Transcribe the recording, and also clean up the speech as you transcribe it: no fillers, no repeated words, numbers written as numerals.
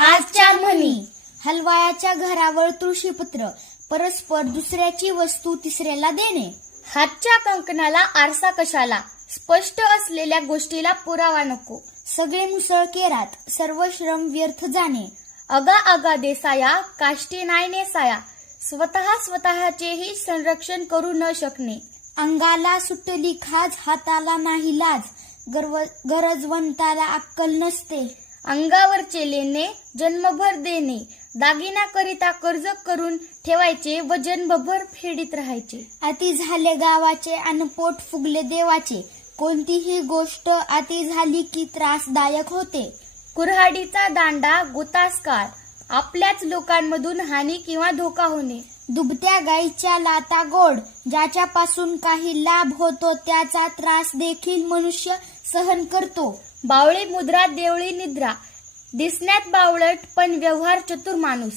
आजच्या म्हणी. हलवायाच्या घरावर तुळशीपत्र, परस्पर दुसऱ्याची वस्तू तिसऱ्याला देणे. हातच्या कंकणाला आरसा कशाला, स्पष्ट असलेल्या गोष्टीला पुरावा नको. सगळे मुसळ केरात, सर्व श्रम व्यर्थ जाणे. अगा अगा देसाया, काष्टी नाय नेसाया, स्वतःचेही संरक्षण करू न शकणे. अंगाला सुटली खाज, हाताला नाही लाज, गरजवंताला अक्कल नसते. अंगावरचे लेणे जन्मभर देणे, दागिना करिता कर्ज करून ठेवायचे व जन्मभर फेडीत राहायचे. अति झाले गावाचे अन पोट फुगले देवाचे, कोणतीही गोष्ट अति झाली की त्रासदायक होते. कुऱ्हाडीचा दांडा गोतासकार, आपल्याच लोकांमधून हानी किंवा धोका होणे. दुभत्या गाईच्या लाता गोड, ज्याच्यापासून काही लाभ होतो त्याचा त्रास देखील मनुष्य सहन करतो. बावळी मुद्रा देवळी निद्रा, दिसण्यात बावळट पण व्यवहार चतुर माणूस.